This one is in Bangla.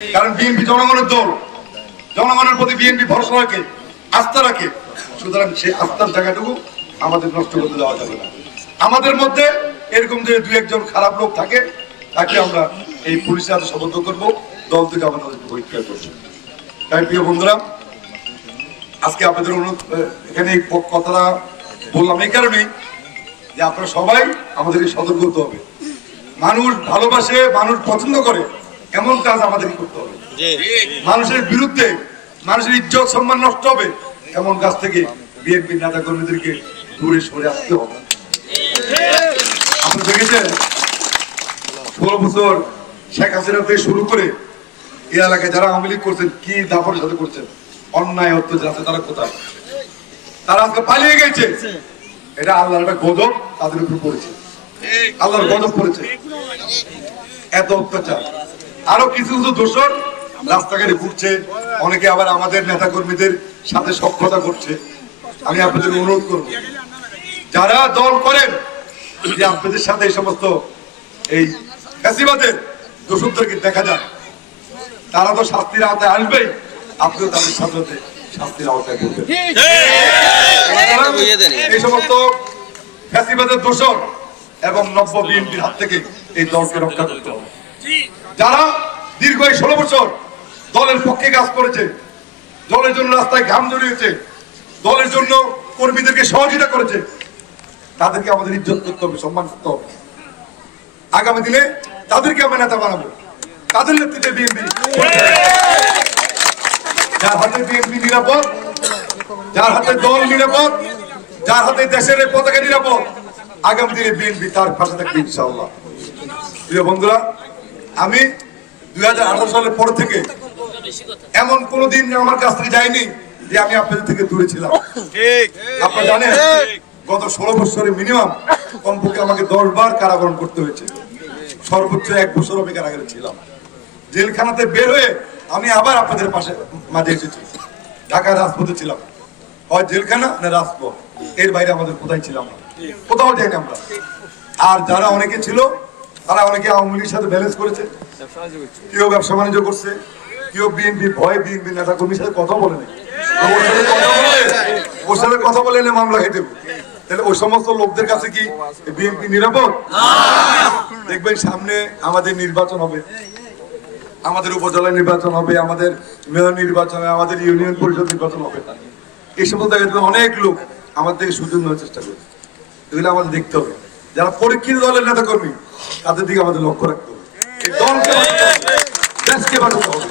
কারণ বিএনপি জনগণের দল, জনগণের প্রতি বিএনপি ভরসা রাখে, আস্থা রাখে। সুতরাং সেই আস্থার জায়গাটুকু আমাদের নষ্ট করতে দেওয়া যাবে না। আমাদের মধ্যে এরকম যে দুই একজন খারাপ লোক থাকে, তাকে আমরা এই পুলিশের হাতে সোপর্দ করবো, দল থেকে আমরা তাদেরকে বহিষ্কার করবো। তাই প্রিয় বন্ধুরা, আজকে আপনাদের অনুরোধ, এখানে এই কথাটা বললাম এই কারণেই যে আপনারা সবাই আমাদেরকে সতর্ক হতে হবে। মানুষ ভালোবাসে, মানুষ পছন্দ করে এমন কাজ আমাদের করতে হবে। মানুষের বিরুদ্ধে, মানুষের ইজ্জত সম্মান নষ্ট হবে এমন কাজ থেকে বিএনপি নেতা কর্মীদেরকে দূরে সরে আসতে হবে। আপনি দেখেছেন 16 বছর শেখ হাসিনা থেকে শুরু করে এই এলাকায় যারা আওয়ামী লীগ করছেন, কি দাপটের সাথে করছেন, অন্যায় অত্যাচার আছে, তারা কোথায়? তারা আজকে পালিয়ে গেছে। এটা আল্লাহর একটা গজব তাদের উপর পড়েছে, আল্লাহর গজব পড়েছে, এত অত্যাচার। আরো কিছু কিছু দোষর রাস্তাঘাটে ঘুরছে, অনেকে আবার আমাদের নেতা কর্মীদের সাথে সখ্যতা করছে। আমি আপনাদের অনুরোধ করব, যারা দল করেন যে আপনাদের সাথে এই সমস্ত এই ফ্যাসিবাদের দোষরদেরকে দেখা যায়, তারা তো শাস্তির আওতায় আসবেই, আপনিও তাদের সাথে শাস্তির আওতায় করবেন। এই সমস্ত ফ্যাসিবাদের দোষর এবং নব্য বিএনপির হাত থেকে এই দলকে রক্ষা করতে হবে। যারা দীর্ঘ 16 বছর দলের পক্ষে কাজ করেছে, দলের জন্য রাস্তায় ঘাম ঝরিয়েছে, দলের জন্য কর্মীদেরকে সহযোগিতা করেছে, তাদেরকে আমাদের ইজ্জত করতে হবে, সম্মান করতে হবে। আগামী দিনে তাদেরকে আমরা নেতা বানাবো, তাদের নেতৃত্বে বিএনপি। যার হাতে বিএনপি নিরাপদ, যার হাতে দল নিরাপদ, যার হাতে দেশের পতাকা নিরাপদ, আগামী দিনে বিএনপি তার পাশে থাকবে ইনশাআল্লাহ। প্রিয় বন্ধুরা, আমি 2018 সালের পর থেকে এমন কোনদিন আমার কাছ থেকে যায়নি যে আমি আপনাদের থেকে দূরে ছিলাম। আপনারা জানেন গত 16 বছরে মিনিমাম কমপক্ষে আমাকে 10 বার কারাবরণ করতে হয়েছে। সর্বোচ্চ 1 বছর আমি কারাগারে ছিলাম। জেলখানাতে বের হয়ে আমি আবার আপনাদের পাশে মাঝে এসেছি। ঢাকার রাজপথে ছিলাম, হয় জেলখানা না রাজপথ, এর বাইরে আমাদের কোথায় ছিলাম না, কোথাও যাইনি আমরা। আর যারা অনেকে ছিল, তারা অনেকে আওয়ামী লীগের সাথে ব্যালেন্স করেছে, কেউ ব্যবসা বাণিজ্য করছে, কেউ বিএনপি ভয় বিএনপি নেতা কর্মীর সাথে কথা বলে নেই, ওর সাথে কথা বলে এনে মামলা খেতে। তাহলে ওই সমস্ত লোকদের কাছে কি বিএনপি নিরাপদ? দেখবেন সামনে আমাদের নির্বাচন হবে, আমাদের উপজেলা নির্বাচন হবে, আমাদের মেয়র নির্বাচন হবে, আমাদের ইউনিয়ন পরিষদ নির্বাচন হবে। এই সমস্ত জায়গায় অনেক লোক আমাদের থেকে সুযোগ নেওয়ার চেষ্টা করছে। এগুলো আমাদের দেখতে হবে। যারা পরীক্ষিত দলের নেতা কর্মী, তাদের দিকে আমাদের লক্ষ্য রাখতে হবে। এই দলকে দেশকে বাঁচাতে হবে।